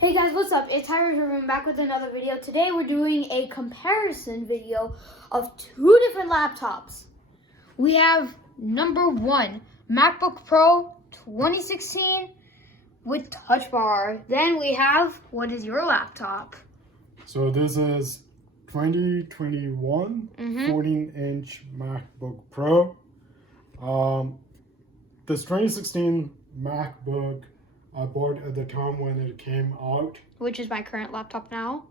Hey guys, what's up? It's HighRatedHaroun back with another video. Today we're doing a comparison video of two different laptops. We have number one, MacBook Pro 2016 with Touch Bar. Then we have, what is your laptop? So this is 2021 14-inch MacBook Pro. This 2016 MacBook I bought at the time when it came out. Which is my current laptop now.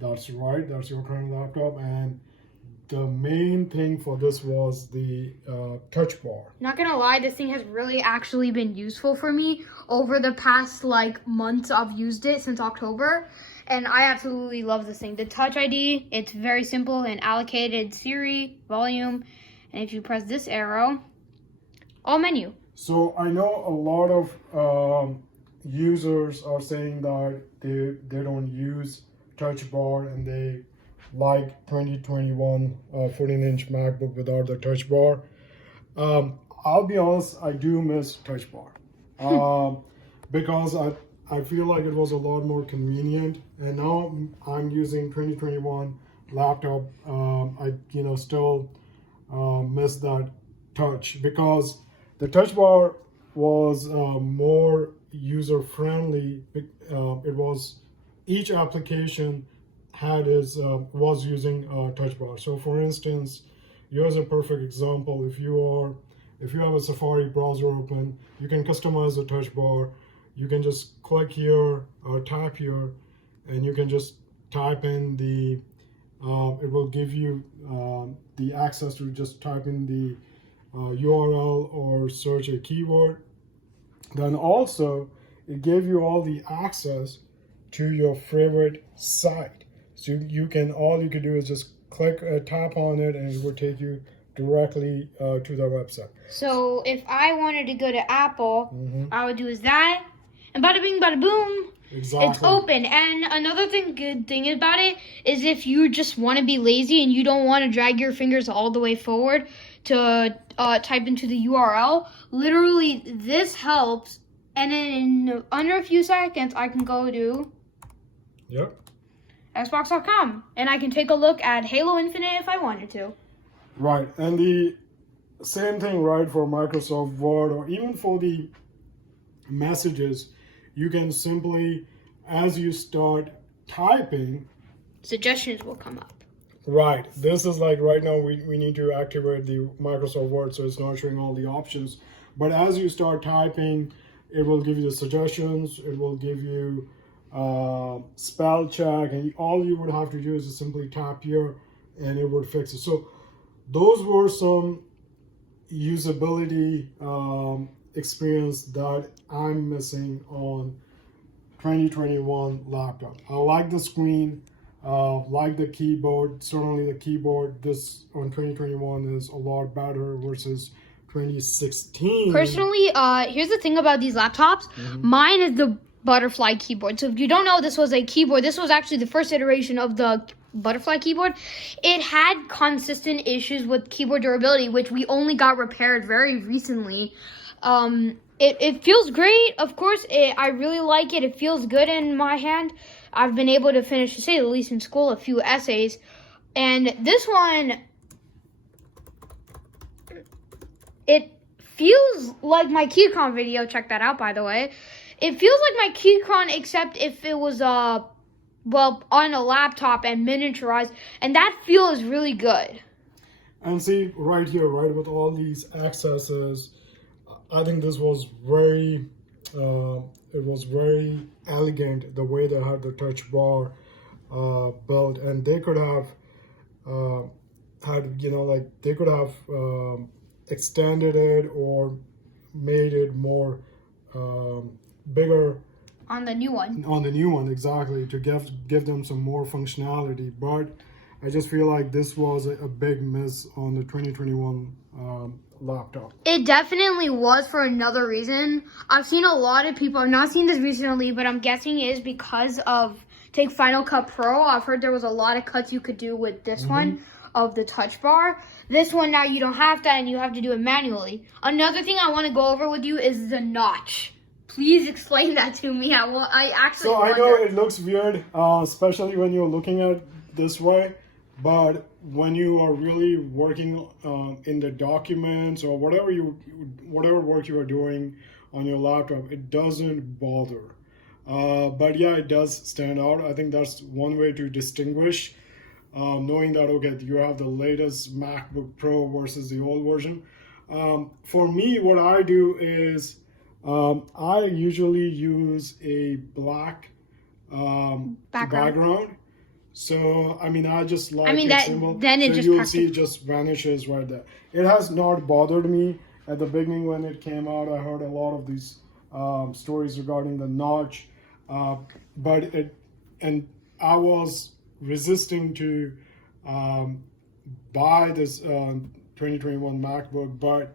That's right, that's your current laptop. And the main thing for this was the touch bar. Not gonna lie, this thing has really actually been useful for me over the past months. I've used it since October. And I absolutely love this thing. The Touch ID, it's very simple and allocated Siri, volume, and if you press this arrow, all menu. So I know a lot of users are saying that they don't use Touch Bar and they like 2021 14-inch MacBook without the Touch Bar. I'll be honest, I do miss Touch Bar because I feel like it was a lot more convenient, and now I'm using 2021 laptop. I still miss that touch because the Touch Bar was more user friendly. It was each application had was using Touch Bar. So for instance, here's a perfect example. If you have a Safari browser open, you can customize the Touch Bar. You can just click here or tap here, and you can just type in the, it will give you the access to just type in the URL or search a keyword. Then also, it gave you all the access to your favorite site. So all you can do is just click, tap on it, and it will take you directly to the website. So if I wanted to go to Apple, I would do is that. And bada bing, bada boom, exactly. It's open. And another good thing about it is if you just want to be lazy and you don't want to drag your fingers all the way forward to type into the URL, literally this helps. And then in under a few seconds, I can go to Xbox.com and I can take a look at Halo Infinite if I wanted to. Right, and the same thing, right, for Microsoft Word or even for the messages. You can simply, as you start typing, suggestions will come up. Right. This is like right now we need to activate the Microsoft Word, so it's not showing all the options. But as you start typing, it will give you the suggestions. It will give you spell check, and all you would have to do is just simply tap here, and it would fix it. So those were some usability experience that I'm missing on 2021 laptop. I like the screen, like the keyboard. Certainly the keyboard this on 2021 is a lot better versus 2016. Personally, here's the thing about these laptops. Mine is the butterfly keyboard. So if you don't know, this was a keyboard. This was actually the first iteration of the butterfly keyboard. It had consistent issues with keyboard durability, which we only got repaired very recently. It feels great, of course. I really like it. It feels good in my hand. I've been able to finish, to say the least, in school, a few essays. And this one, it feels like my Keychron video. Check that out, by the way. It feels like my Keychron, except if it was on a laptop and miniaturized, and that feel is really good. And see, right here, right, with all these accesses, I think this was very, it was very elegant, the way they had the touch bar built, and they could have they could have extended it or made it more bigger on the new one. On the new one, exactly, to give them some more functionality. But I just feel like this was a big miss on the 2021 laptop. It definitely was for another reason. I've seen a lot of people, I've not seen this recently, but I'm guessing it is because of, take Final Cut Pro. I've heard there was a lot of cuts you could do with this one of the touch bar. This one now you don't have that and you have to do it manually. Another thing I want to go over with you is the notch. Please explain that to me. I actually So I wonder. know it looks weird, especially when you're looking at it this way, but when you are really working in the documents or whatever work you are doing on your laptop, it doesn't bother. But yeah, it does stand out. I think that's one way to distinguish, knowing that okay, you have the latest MacBook Pro versus the old version. For me, what I do is I usually use a black background. So I mean, I just like it simple. Then it So just you'll see it just vanishes right there. It has not bothered me at the beginning when it came out. I heard a lot of these stories regarding the notch, but I was resisting to buy this 2021 MacBook, but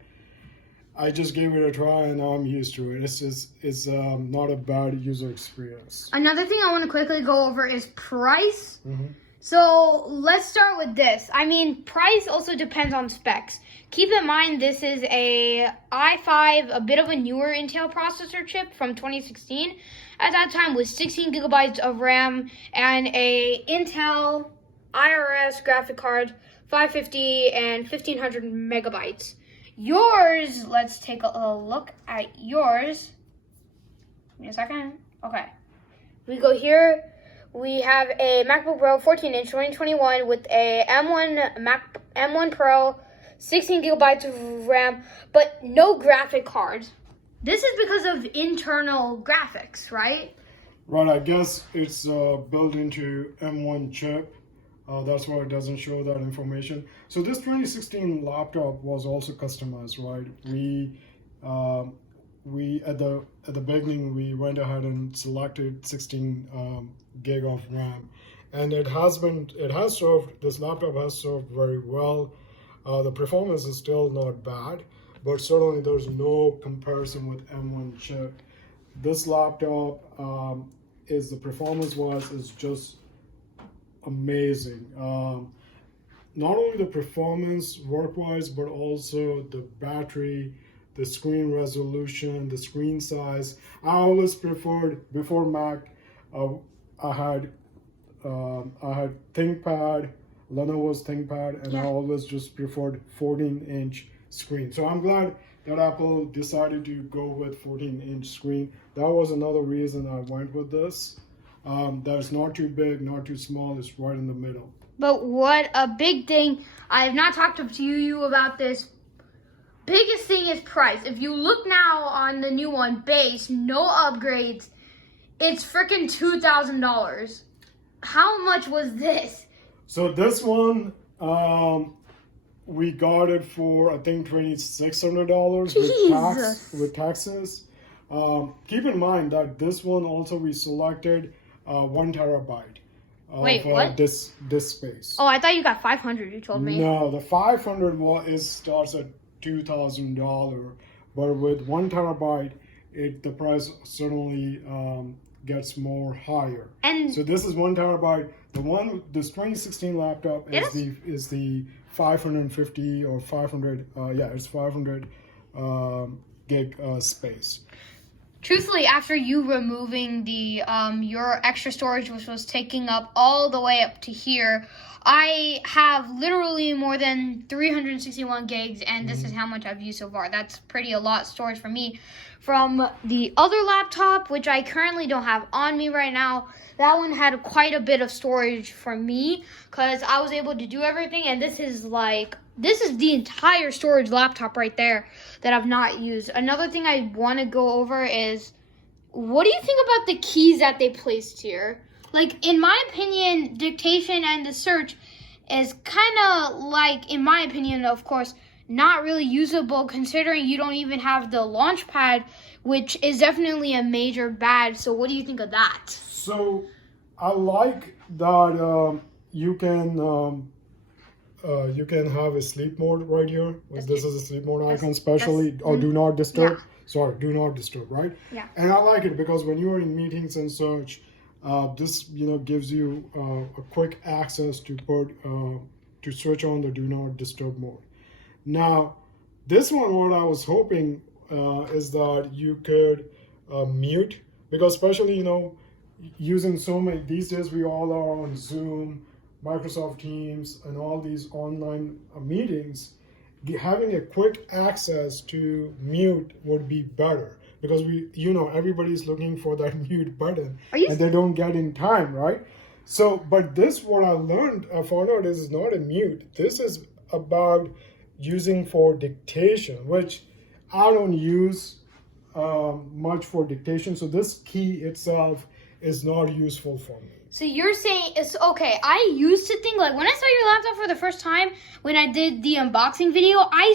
I just gave it a try and now I'm used to it. It's not a bad user experience. Another thing I want to quickly go over is price. Mm-hmm. So let's start with this. I mean, price also depends on specs. Keep in mind this is a i5, a bit of a newer Intel processor chip from 2016. At that time with 16 gigabytes of RAM and a Intel IRS graphic card, 550 and 1500 megabytes. Yours, let's take a look at yours. Give me a second. Okay. We go here. We have a MacBook Pro 14-inch 2021 with a M1 Pro, 16 gigabytes of RAM, but no graphic cards. This is because of internal graphics, right? Right, I guess it's built into M1 chip. That's why it doesn't show that information. So this 2016 laptop was also customized, right? We at the beginning we went ahead and selected 16 gig of RAM, and this laptop has served very well. The performance is still not bad, but certainly there's no comparison with M1 chip. This laptop the performance wise is just amazing. Not only the performance work-wise, but also the battery, the screen resolution, the screen size. I always preferred, before Mac, I had ThinkPad, Lenovo's ThinkPad, and I always just preferred 14-inch screen. So I'm glad that Apple decided to go with 14-inch screen. That was another reason I went with this. That's not too big, not too small, it's right in the middle. But what a big thing, I have not talked to you about this. Biggest thing is price. If you look now on the new one, base, no upgrades, it's freaking $2,000. How much was this? So this one, we got it for I think $2,600 with taxes. Keep in mind that this one also we selected 1 terabyte of disk space. Oh, I thought you got 500. You told me. No, the 500 starts at $2,000, but with 1 terabyte, the price certainly gets more higher. And so this is 1 terabyte. This 2016 laptop is the 550 or 500. It's 500 gig space. Truthfully, after you removing the your extra storage, which was taking up all the way up to here, I have literally more than 361 gigs, and this is how much I've used so far. That's a lot of storage for me. From the other laptop, which I currently don't have on me right now, that one had quite a bit of storage for me because I was able to do everything, and this is the entire storage laptop right there that I've not used. Another thing I want to go over is, what do you think about the keys that they placed here? Like, in my opinion, dictation and the search is kind of in my opinion, of course, not really usable considering you don't even have the launch pad, which is definitely a major bad. So what do you think of that? So I like that you can have a sleep mode right here. This is a sleep mode icon, or do not disturb. Yeah. Sorry, do not disturb, right? Yeah. And I like it because when you're in meetings and such, this gives you a quick access to switch on the do not disturb mode. Now, this one, what I was hoping is that you could mute, because especially, using so many, these days we all are on Zoom, Microsoft Teams, and all these online meetings. Having a quick access to mute would be better, because everybody's looking for that mute button and they don't get in time, right? So, but this, what I found out is not a mute. This is about using for dictation, which I don't use much for dictation. So this key itself is not useful for me. So you're saying it's okay. I used to think, like, when I saw your laptop for the first time, when I did the unboxing video, I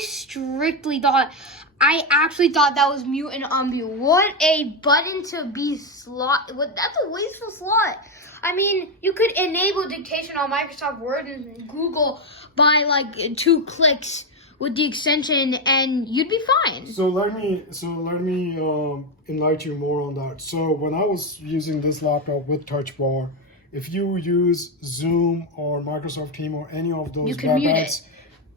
actually thought that was mute and unmute. What a button to be slot. That's a wasteful slot. I mean, you could enable dictation on Microsoft Word and Google by like 2 clicks with the extension, and you'd be fine. So let me enlighten you more on that. So when I was using this laptop with Touch Bar, if you use Zoom or Microsoft Team or any of those WebEx,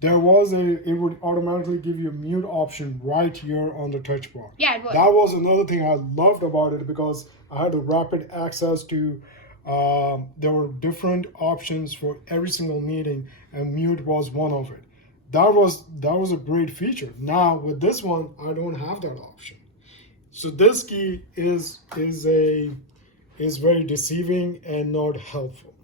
it would automatically give you a mute option right here on the Touch Bar. Yeah, it would. That was another thing I loved about it, because I had the rapid access to. There were different options for every single meeting, and mute was one of it. That was a great feature. Now with this one, I don't have that option. So this key is very deceiving and not helpful.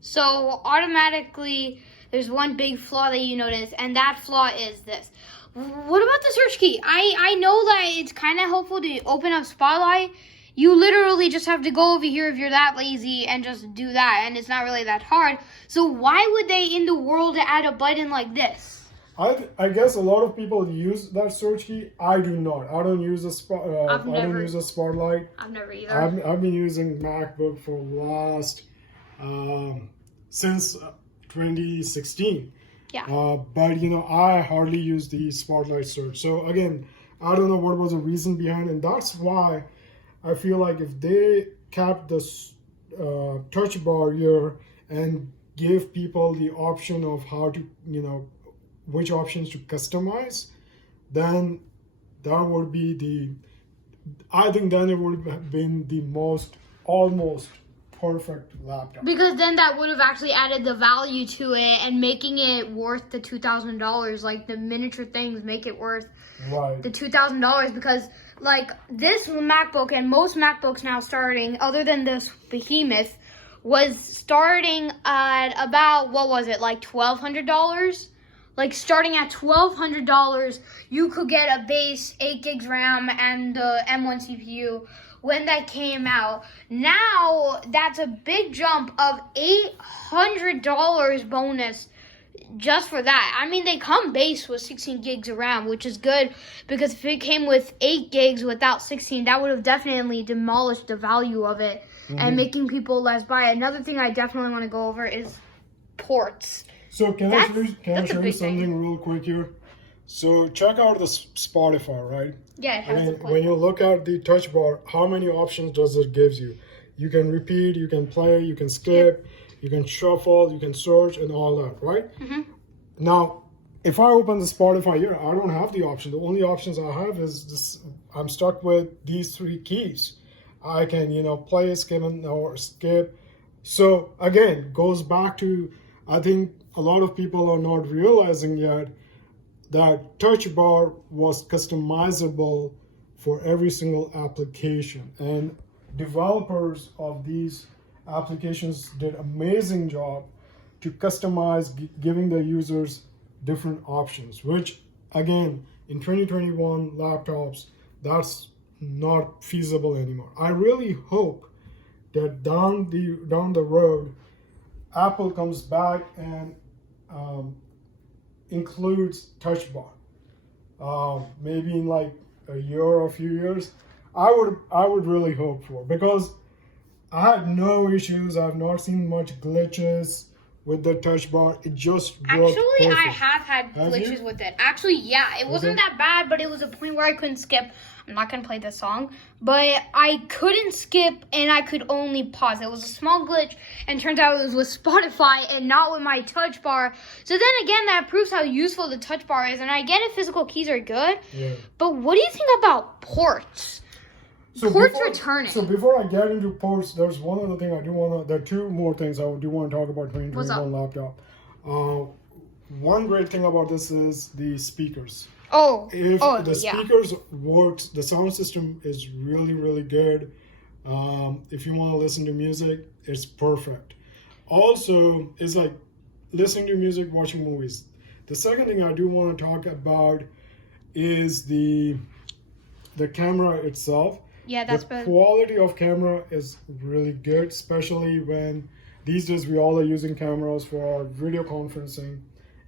So automatically, there's one big flaw that you notice, and that flaw is this. What about the search key? I know that it's kind of helpful to open up Spotlight. You literally just have to go over here if you're that lazy and just do that, and it's not really that hard. So why would they in the world add a button like this? I guess a lot of people use that search key. I do not. I don't use a I don't use a Spotlight. I've never either. I've been using MacBook for last since 2016. Yeah. But I hardly use the Spotlight search. So again, I don't know what was the reason behind, and that's why I feel like if they kept this touch bar here and gave people the option of how to, which options to customize, then that would be I think then it would have been the almost perfect laptop. Because then that would have actually added the value to it and making it worth the $2,000. Like the miniature things make it worth the $2,000, because like this MacBook and most MacBooks now starting, other than this behemoth, was starting at about, what was it, like $1,200? Like starting at $1,200, you could get a base 8 gigs RAM and the M1 CPU when that came out. Now that's a big jump of $800 bonus just for that. I mean, they come base with 16 gigs of RAM, which is good, because if it came with 8 gigs without 16, that would have definitely demolished the value of it and making people less buy it. Another thing I definitely want to go over is ports. So can I show you something real quick here? So check out the Spotify, right? Yeah, it has when you look at the touch bar, how many options does it gives you? You can repeat, you can play, you can skip, you can shuffle, you can search, and all that, right? Now, if I open the Spotify here, I don't have the option. The only options I have is this. I'm stuck with these 3 keys. I can, play, skip, or skip. So again, goes back to, I think a lot of people are not realizing yet that touch bar was customizable for every single application, and developers of these applications did amazing job to customize, giving the users different options, which again in 2021 laptops, that's not feasible anymore. I really hope that down the road Apple comes back and includes touch bar, maybe in like a year or a few years. I would really hope for, because I had no issues. I've not seen much glitches with the touch bar. It just worked Actually, perfect. I have had glitches with it. Actually, yeah, it wasn't that bad, but it was a point where I couldn't skip. I'm not going to play this song, but I couldn't skip and I could only pause. It was a small glitch, and turns out it was with Spotify and not with my touch bar. So then again, that proves how useful the touch bar is, and I get it, physical keys are good, but what do you think about ports? ports are turning. So before I get into ports, there's one other thing I do want to. There are two more things I do want to talk about 2021 laptop. One great thing about this is the speakers. If the speakers works, the sound system is really, really good. If you want to listen to music, it's perfect. Also, it's like listening to music, watching movies. The second thing I do want to talk about is the camera itself. Yeah, that's the quality of camera is really good, especially when these days we all are using cameras for video conferencing,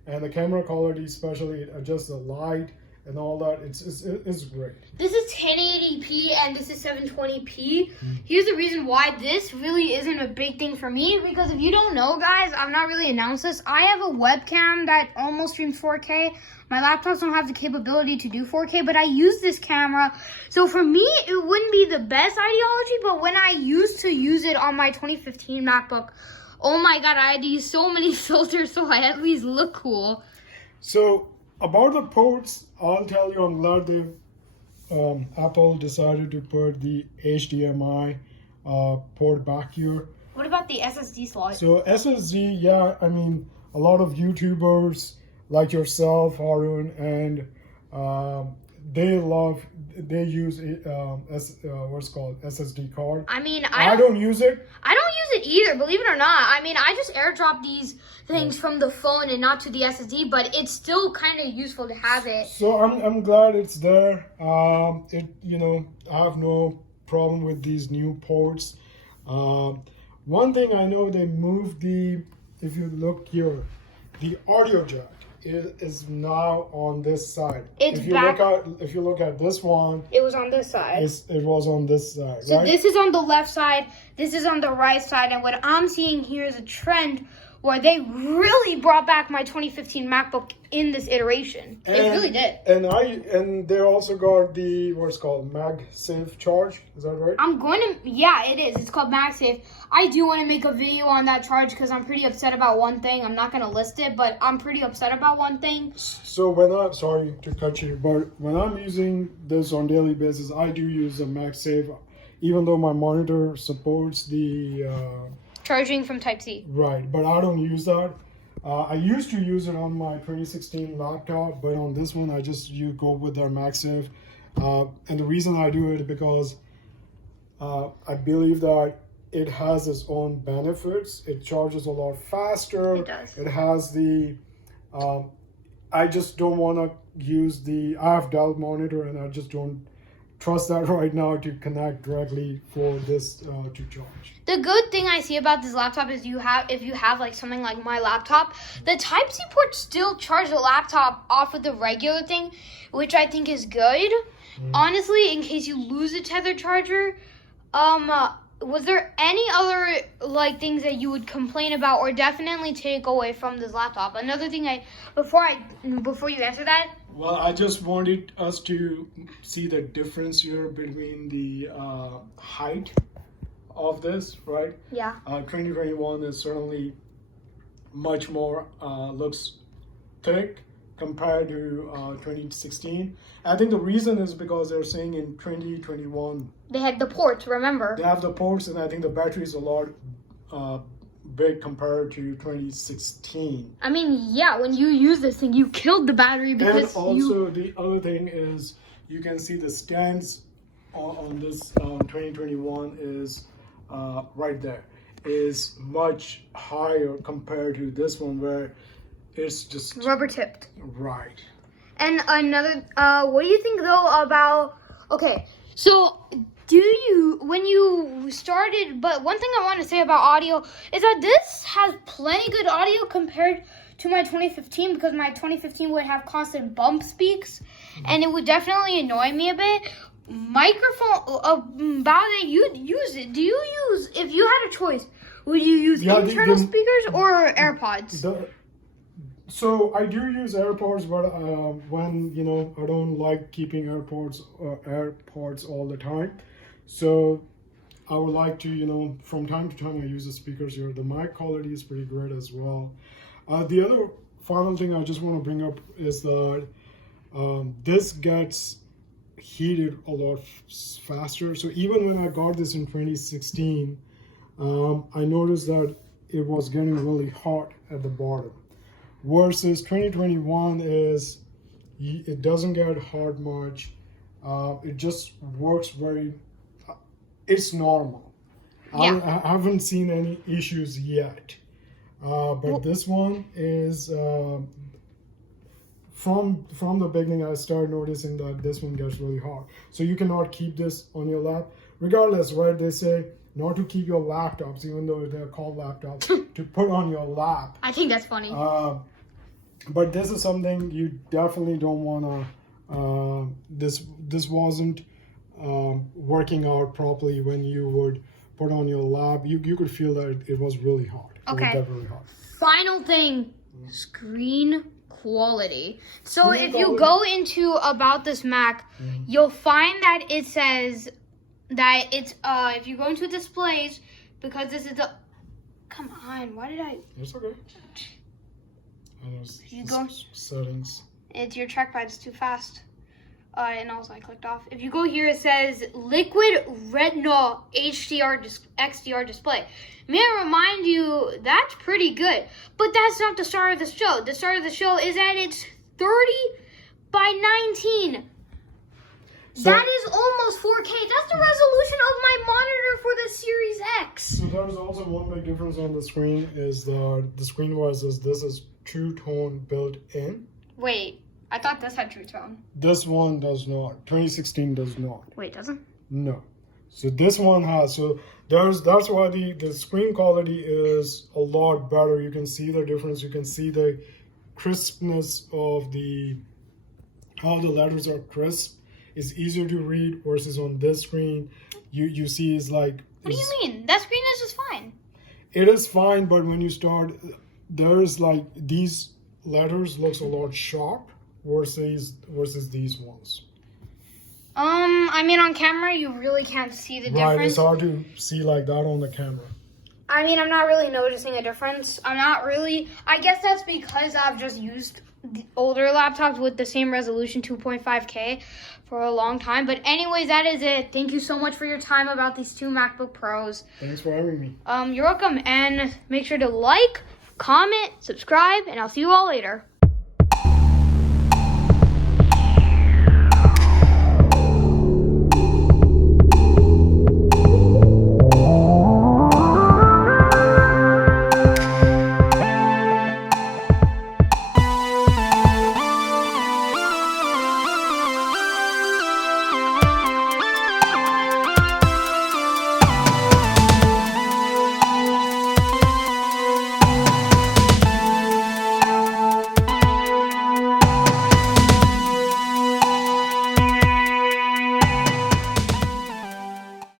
and the camera quality, especially it adjusts the light and all that, it's great. This is 1080p and this is 720p. Here's the reason why this really isn't a big thing for me, because if you don't know, guys, I've not really announced this. I have a webcam that almost streams 4K. My laptops don't have the capability to do 4K, but I use this camera. So for me, it wouldn't be the best ideology, but when I used to use it on my 2015 MacBook, oh my God, I had to use so many filters so I at least look cool. So about the ports, I'll tell you, I'm glad Apple decided to put the HDMI port back here. What about the SSD slot? So SSD, yeah, I mean, a lot of YouTubers like yourself, Haroun, and they use what's called SSD card. I mean, I don't use it. I don't use it either, believe it or not. I mean, I just airdrop these things from the phone and not to the SSD, but it's still kind of useful to have it. So I'm glad it's there. I have no problem with these new ports. One thing I know, they moved if you look here, the audio jack is now on this side. If you look at this one, it was on this side. It was on this side. So right? This is on the left side, this is on the right side, and what I'm seeing here is a trend where they really brought back my 2015 MacBook in this iteration. They really did. And they also got the what's called MagSafe charge. Is that right? Yeah, it is. It's called MagSafe. I do want to make a video on that charge because I'm pretty upset about one thing. I'm not going to list it, but I'm pretty upset about one thing. So sorry to cut you, but when I'm using this on daily basis, I do use a MagSafe, even though my monitor supports the charging from Type-C. Right, but I don't use that. I used to use it on my 2016 laptop, but on this one, you go with their MagSafe. And the reason I do it is because I believe that it has its own benefits. It charges a lot faster. It does. It has I just don't want to use I have Dell monitor, and I just don't trust that right now to connect directly for this to charge. The good thing I see about this laptop is if you have like something like my laptop, the Type-C port still charge the laptop off of the regular thing, which I think is good. Honestly, in case you lose a tethered charger, was there any other like things that you would complain about or definitely take away from this laptop? Another thing before you answer that. Well, I just wanted us to see the difference here between the height of this, right? Yeah. 2021 is certainly much more, looks thick compared to 2016. I think the reason is because they're saying in 2021... They had the ports, remember? They have the ports, and I think the battery is a lot big compared to 2016. I mean, yeah, when you use this thing, you killed the battery because and also the other thing is you can see the stands on this 2021 is right there is much higher compared to this one where it's just rubber tipped. Right. And another, what do you think though about? Okay, so. When you started, but one thing I want to say about audio is that this has plenty good audio compared to my 2015, because my 2015 would have constant bump speaks and it would definitely annoy me a bit. Microphone, Bowser, you'd use it. Do you use, if you had a choice, would you use internal speakers or AirPods? So I do use AirPods, but when, I don't like keeping AirPods all the time. So I would like to, from time to time I use the speakers here. The mic quality is pretty great as well. The other final thing I just want to bring up is that this gets heated a lot faster. So even when I got this in 2016, I noticed that it was getting really hot at the bottom. Versus 2021 is, it doesn't get hot much. It just works very, it's normal. Yeah. I haven't seen any issues yet. But this one is, from the beginning, I started noticing that this one gets really hot. So you cannot keep this on your lap. Regardless, right, they say not to keep your laptops, even though they're called laptops, to put on your lap. I think that's funny. But this is something you definitely don't want to, this wasn't working out properly when you would put on your lap. You could feel that it was really hot. Okay. It would get really hot. Final thing, screen quality. So if you go into about this Mac, you'll find that it says that it's, if you go into displays, because this is the, come on, why did I? It's okay. You go settings. It's your trackpad is too fast. And also I clicked off. If you go here, it says Liquid Retina XDR display. May I remind you, that's pretty good. But that's not the start of the show. The start of the show is that it's 30 by 19. So, that is almost 4K. That's the resolution of my monitor for the Series X. So there's also one big difference on the screen is the screen wise is this is True Tone built in. Wait, I thought this had True Tone. This one does not. 2016 does not. Wait, doesn't? No. So this one has. So that's why the screen quality is a lot better. You can see the difference. You can see the crispness of how the letters are crisp. It's easier to read versus on this screen. You see it's like. What do you mean? That screen is just fine. It is fine, but when you start, there's like these letters looks a lot sharp versus these ones. I mean, on camera, you really can't see the difference. Right, it's hard to see like that on the camera. I mean, I'm not really noticing a difference. I guess that's because I've just used the older laptops with the same resolution, 2.5K, for a long time. But anyways, that is it. Thank you so much for your time about these two MacBook Pros. Thanks for having me. You're welcome. And make sure to like, comment, subscribe, and I'll see you all later.